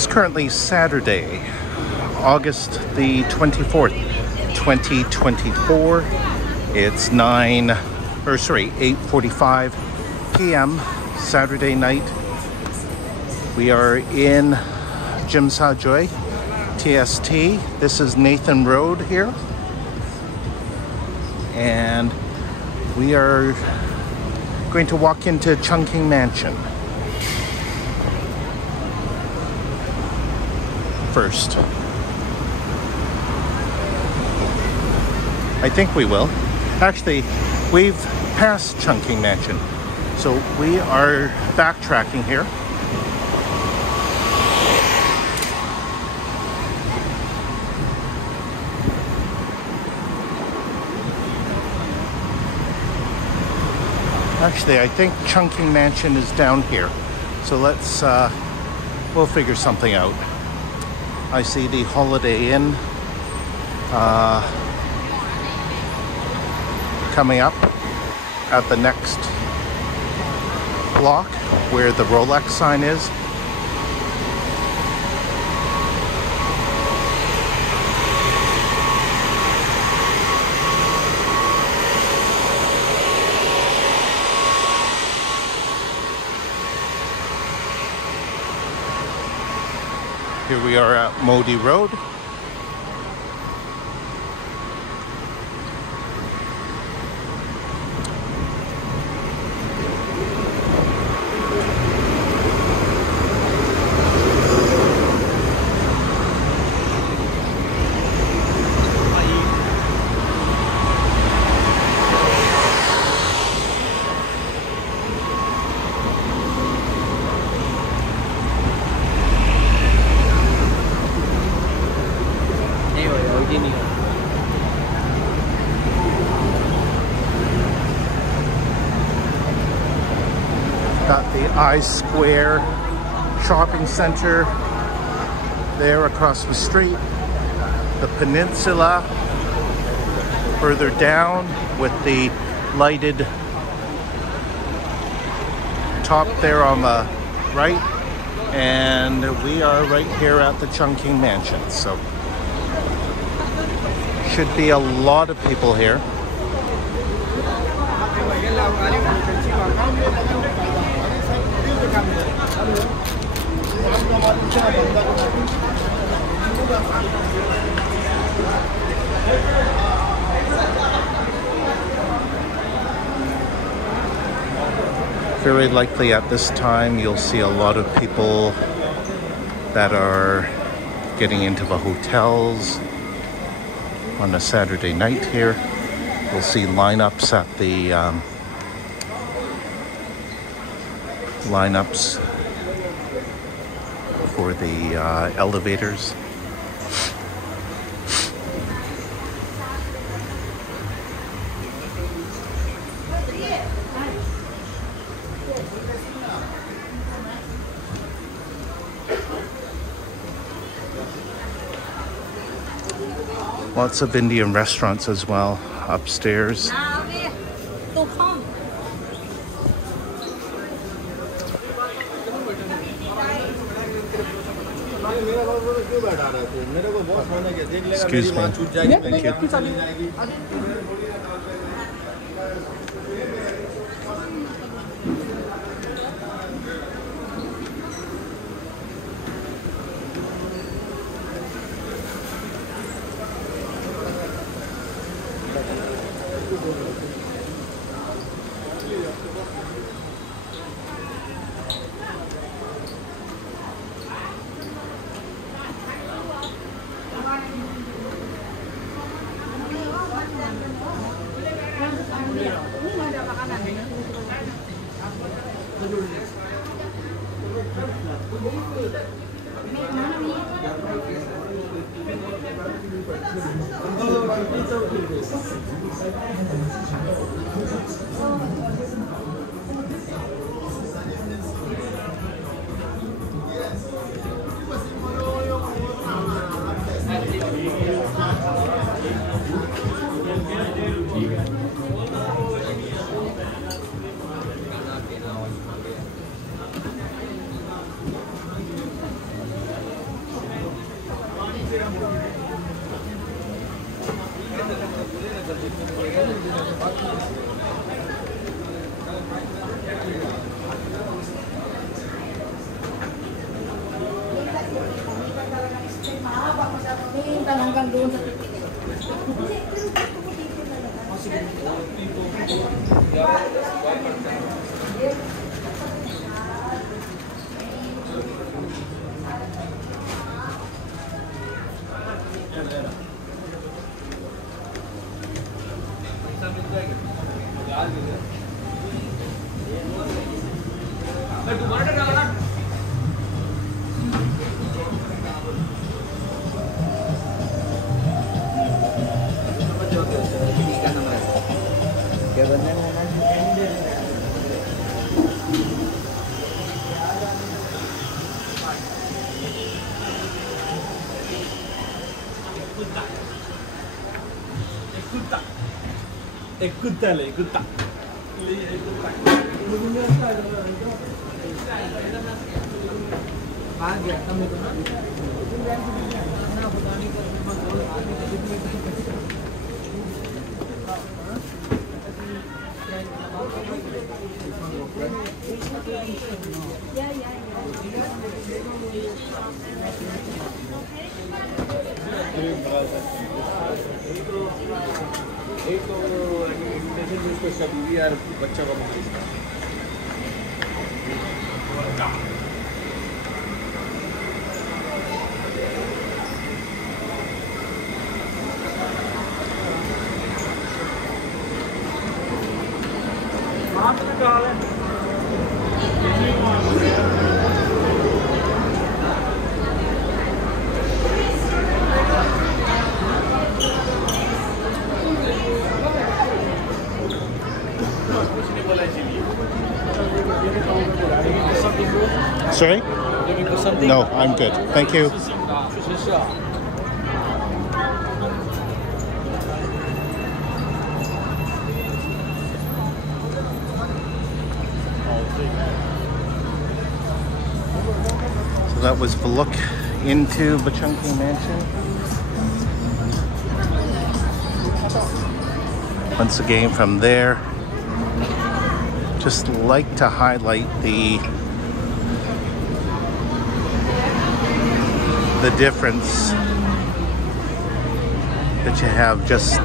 It's currently Saturday, August the 24th, 2024. It's 8:45 p.m. Saturday night. We are in Jimsajoy, TST. This is Nathan Road here. And we are going to walk into Chungking Mansion first. I think we will. Actually, we've passed Chungking Mansion, so we are backtracking here. Actually, I think Chungking Mansion is down here, so let's we'll figure something out. I see the Holiday Inn coming up at the next block where the Rolex sign is. Here we are at Modi Road. Got the I-Square shopping center there across the street. The peninsula further down with the lighted top there on the right. And we are right here at the Chungking Mansion. So should be a lot of people here. Very likely at this time you'll see a lot of people that are getting into the hotels on a Saturday night here. You'll see lineups at the lineups for the elevators. Lots of Indian restaurants as well upstairs. Excuse me. Thank you. Hanggang doon sa titik. Écoutale, écoutale. एक तो animation जिसको शबीरी और बच्चा का Sorry? No, I'm good. Thank you. So that was the look into the Chungking Mansion. Once again, from there, just like to highlight the difference that you have just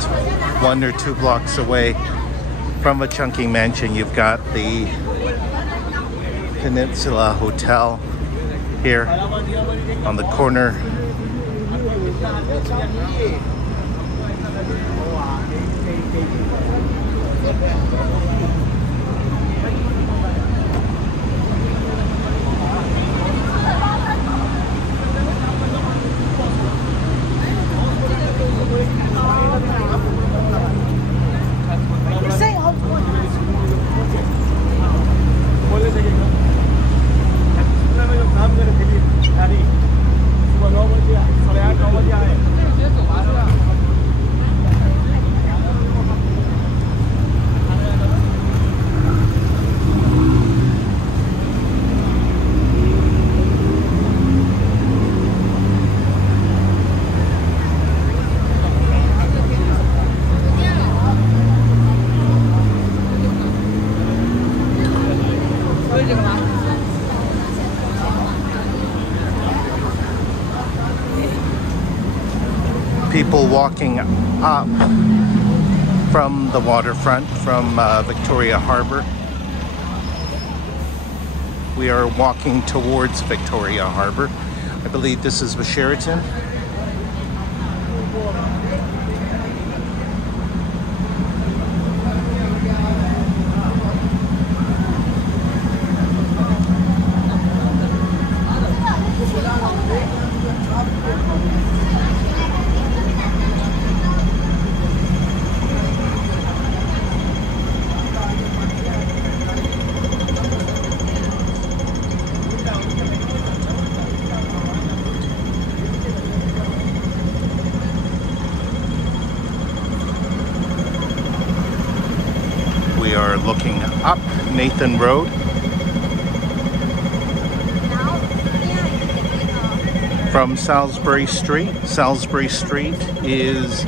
1 or 2 blocks away from a Chungking Mansion. You've got the Peninsula Hotel here on the corner. People walking up from the waterfront, from Victoria Harbour. We are walking towards Victoria Harbour. I believe this is the Sheraton. Looking up Nathan Road. From Salisbury Street. Salisbury Street is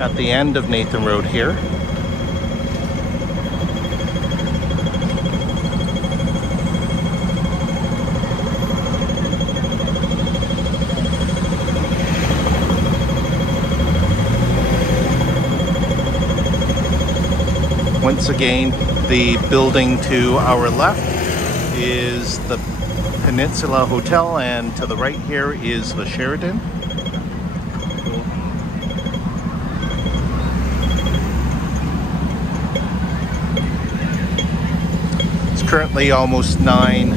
at the end of Nathan Road here. Once again, the building to our left is the Peninsula Hotel, and to the right here is the Sheraton. It's currently almost 9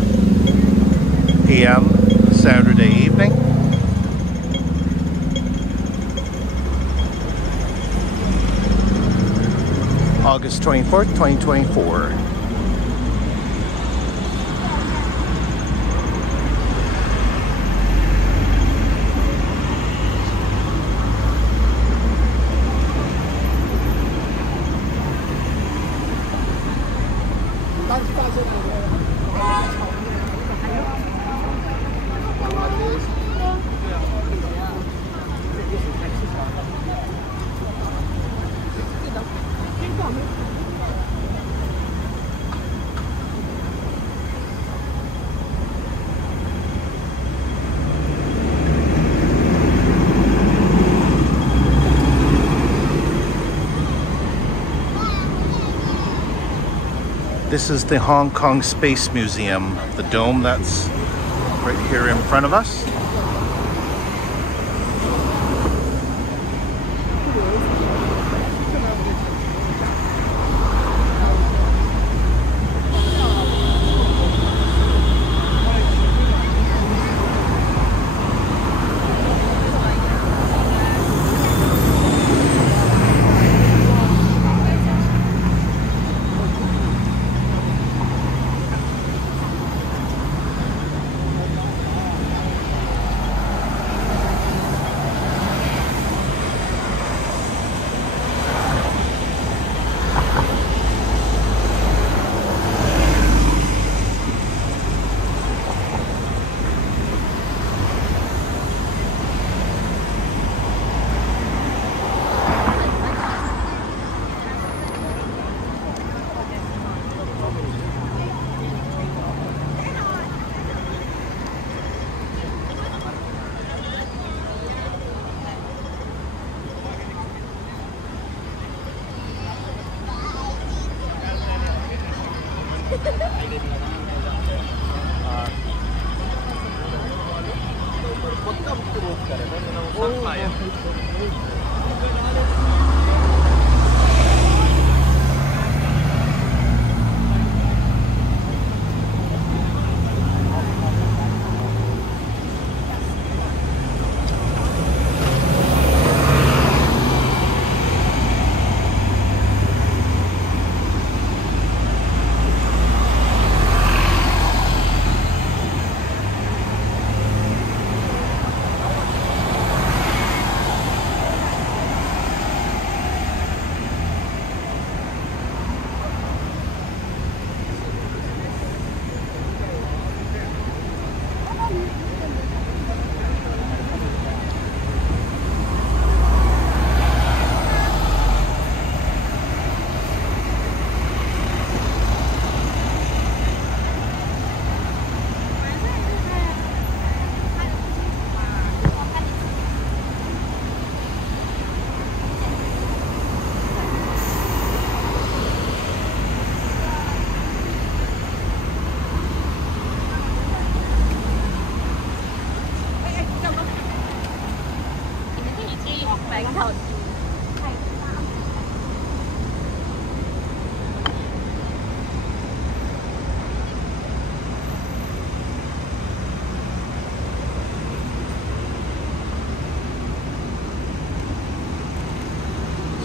p.m. Saturday evening. August 24th, 2024. This is the Hong Kong Space Museum, the dome that's right here in front of us.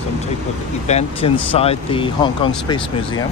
Some type of event inside the Hong Kong Space Museum.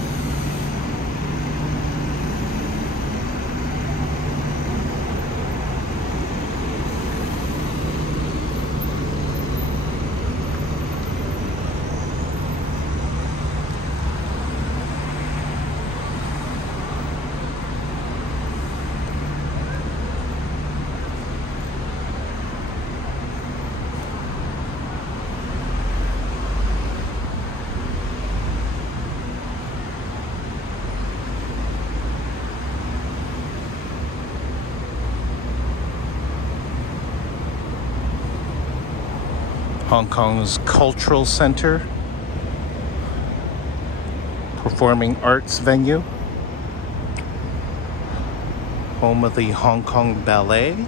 Hong Kong's cultural center, performing arts venue, home of the Hong Kong Ballet.